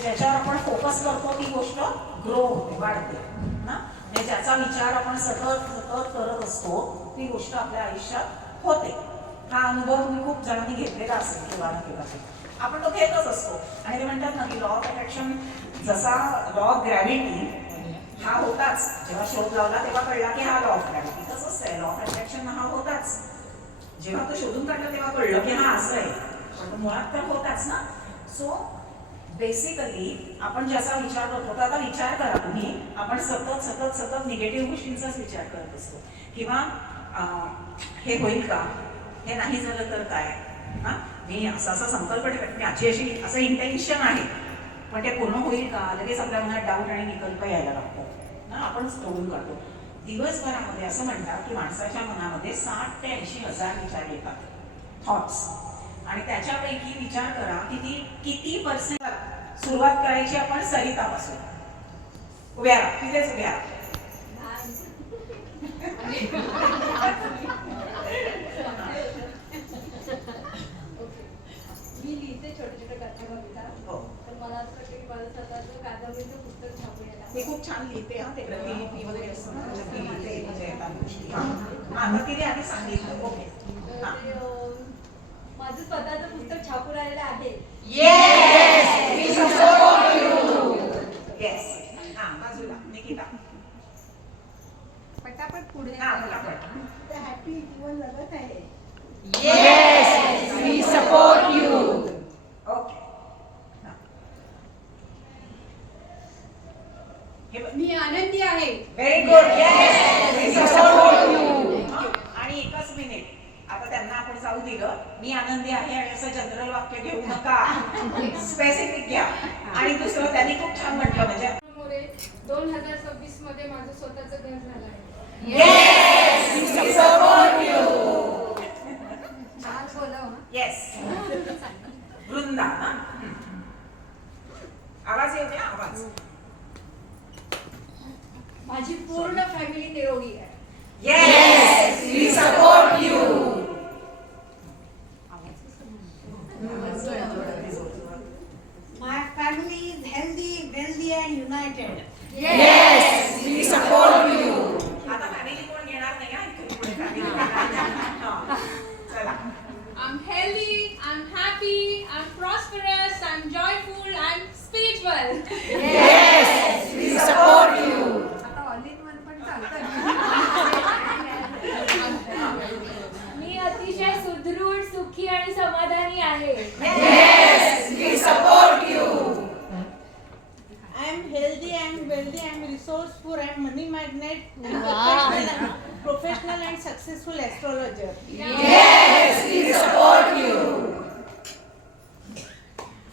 तर ज्याच्यावर आपण फोकस करतो ती गोष्ट ग्रो होते, वाढते ना. म्हणजे ज्याचा विचार आपण सतत सतत करत असतो ती गोष्ट आपल्या आयुष्यात होते. हा अनुभव तुम्ही खूप जणांनी घेतलेला असेल किंवा ना किंवा. आपण तो घेतच असतो. आणि ते म्हणतात ना की लॉ ऑफ अट्रॅक्शन, जसा लॉ ऑफ ग्रॅव्हिटी हा होताच, जेव्हा शोध लावला तेव्हा कळला की हा लॉ ऑफ ग्रॅव्हिटी. तसंच आहे, लॉ ऑफ अट्रॅक्शन हा होताच. जेव्हा तो शोधून काढला तेव्हा कळलं की हा असं आहे, पण मुळात तर होताच ना. सो बेसिकली आपण ज्याचा विचार करतो, तर आता विचार करा तुम्ही, आपण सतत सतत सतत निगेटिव्ह गोष्टींचाच विचार करत असतो. किंवा हे होईल का, हे नाही झालं तर काय, हां मी असा संकल्प ठेवते, माझी अशी असं इंटेन्शन आहे, पण ते पूर्ण होईल का, लगेच आपल्या मनात डाऊट आणि विकल्प यायला लागतात ना. आपण तोडून काढतो. दिवसभरामध्ये असं म्हणतात की माणसाच्या मनामध्ये 60 ते 80 हजार विचार येतात, थॉट्स. आणि त्याच्यापैकी विचार करा किती पर्सेंट. सुरुवात करायची आपण सरितापासून. उभ्या राहा, तिथेच उभ्या राहा. मी लिहिते छोटे छोटे कथा. हो, तर मला असं वाटतं की मला स्वतःचं कादंबरीचं पुस्तक छापूया. ते खूप छान लिहिते. हा ते प्रतिलिपी वगैरे असतं ना, त्याच्यात ती लिहिते म्हणजे येतात गोष्टी. आता तिने आधी सांगितलं. ओके, माझं स्वतःचं पुस्तक छापून आलेलं आहे. बाजूला निकिता. पटापट पुढे. हॅपी जीवन जगत आहे. Yes, we support you. Okay. मी आनंदी आहे. Very good. Yes, we support you. आणि एकच मिनिट, आता त्यांना आपण जाऊ दिलं, मी आनंदी आहे आणि असं जनरल वाक्य घेऊ नका, स्पेसिफिक घ्या. आणि दुसरं त्यांनी खूप छान म्हटलं, म्हणजे 2026 मध्ये माझं स्वतःचं घर झालं आहे. Yes, we support you. Yes. Vrinda. आवाज येऊ द्या, आवाज. माझी पूर्ण फॅमिली निरोगी आहे. Yes, we support you. My family is healthy, wealthy and united. Yes, we support you. आता फॅमिली कोण घेणार नाही हा, इथे पुढे फॅमिली. चला. I'm healthy, I'm happy, I'm prosperous, I'm joyful, I'm spiritual. Yes, we support you. आता all in one पण चालतं. मी अतिशय सुदृढ, सुखी आणि समाधानी आहे. Yes, we support you. I am healthy, I am wealthy, I am resourceful, I am money magnet, professional and successful astrologer. Yes, we support you.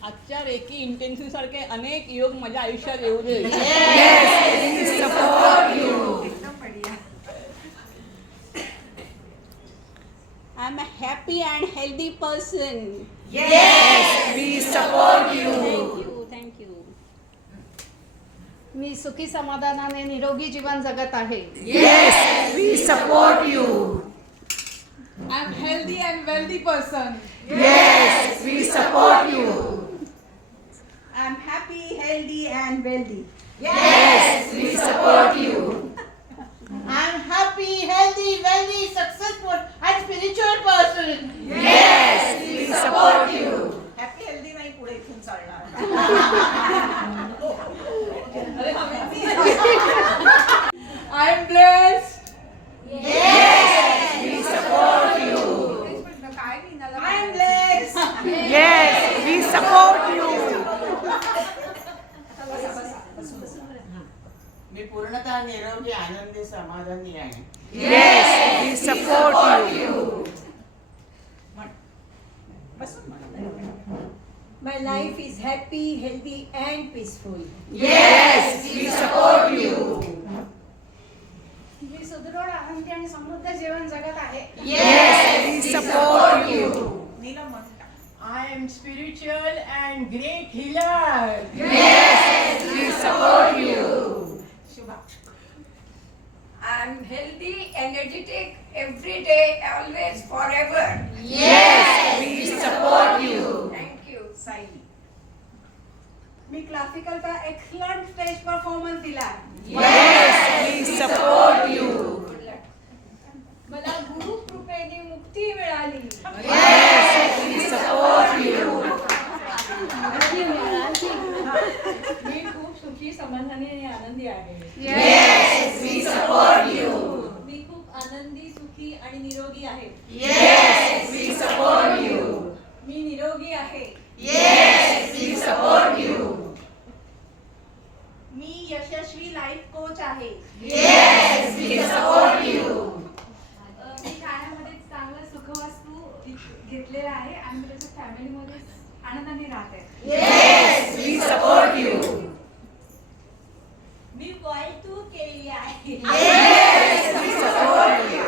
आजच्या रेकी इंटेन्सिव्ह सारखे अनेक योग माझ्या आयुष्यात येऊ दे. Yes, we support you. I am a happy and healthy person. Yes, we support you. Thank you. मी सुखी समाधानाने निरोगी जीवन जगत आहे. Yes, we support you. I am healthy and wealthy person. Yes, we support you. I am happy, healthy and wealthy. Yes, we support you. I am happy, healthy, wealthy, successful and spiritual person. Yes, we support you. Happy healthy नाही पुढे इथून चालणार. I am blessed. Yes, we support you. I am blessed. Yes, we support you. मी पूर्णतः निरोगी आनंदी समाधानी आहे. Yes, we support you. My life is happy, healthy and peaceful. Yes, we support you. मी सुदृढ आनंदी आणि समृद्ध जीवन जगत आहे. Yes, we support you. Neelam म्हणता. I am spiritual and great healer. Yes, we support you. Shubha. I am healthy, energetic, every day, always, forever. Yes, we support you. Thank you. Sayali. मी क्लासिकलचा excellent stage performance दिला. We support you. मला गुरु कृपेने मुक्ती मिळाली. We support you. मी खूप सुखी, समाधानी आणि आनंदी आहे. We support you. मी खूप आनंदी, सुखी आणि निरोगी आहे. We support you. मी निरोगी आहे. We support you. Me Yashasvi life coach आहे. We support you. मी खाण्यामध्ये चांगलं सुखवस्तू घेतलेलं आहे आणि मी त्याच्या फॅमिलीमध्ये आनंदाने राहते. We support you. मी तू केली आहे. We support you.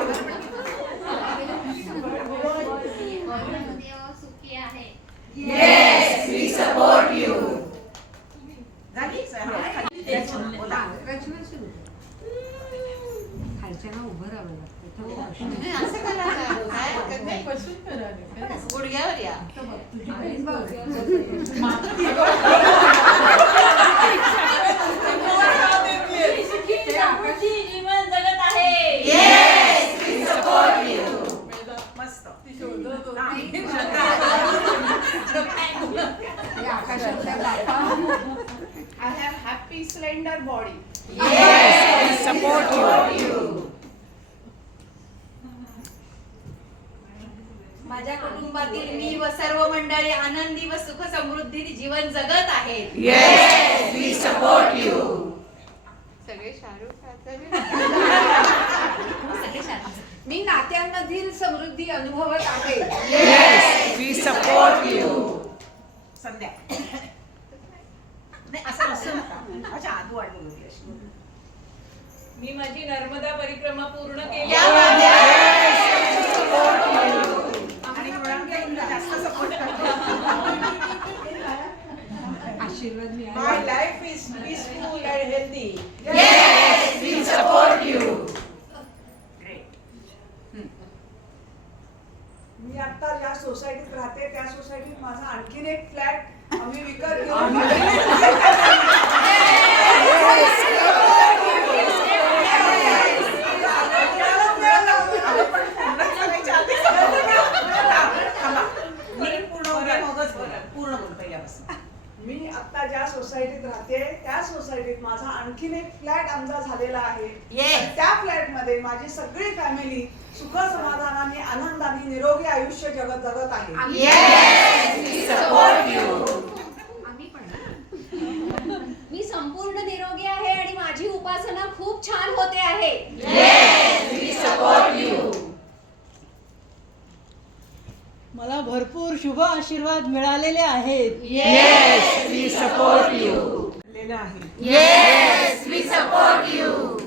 सुखी आहे. We support you. झाली? बोला. गुडघ्यावर या. जीवन जगत आहे. We support you. मस्त. I have happy slender body. We support you. माझ्या कुटुंबातील मी व सर्व मंडळी आनंदी व सुख समृद्धीने जीवन जगत आहेत. We support you. सगळे शाहरुख मी नात्यांमधील समृद्धी अनुभवत आहे. We support you. संध्या. नाही असं नसतं नका. अच्छा आदू वाट बघूया अशी. मी माझी नर्मदा परिक्रमा पूर्ण केली. आणि मुलांना जास्त सपोर्ट करतो. My life is peaceful and healthy. We support you. Great. मी आता ज्या सोसायटीत राहते त्या सोसायटीत माझा आणखीन एक फ्लॅट आम्ही विकत घेऊन पूर्ण बोलता यापासून. मी आता ज्या सोसायटीत राहते त्या सोसायटीत माझा आणखीन एक फ्लॅट आमचा झालेला आहे. आणि त्या फ्लॅट मध्ये माझी सगळी फॅमिली सुख समाधानाने आनंदाने निरोगी आयुष्य जगत आहे. We support you. मी संपूर्ण निरोगी आहे आणि माझी उपासना खूप छान होते आहे. We support you. मला भरपूर शुभ आशीर्वाद मिळालेले आहेत. We support you. आहे. We support you.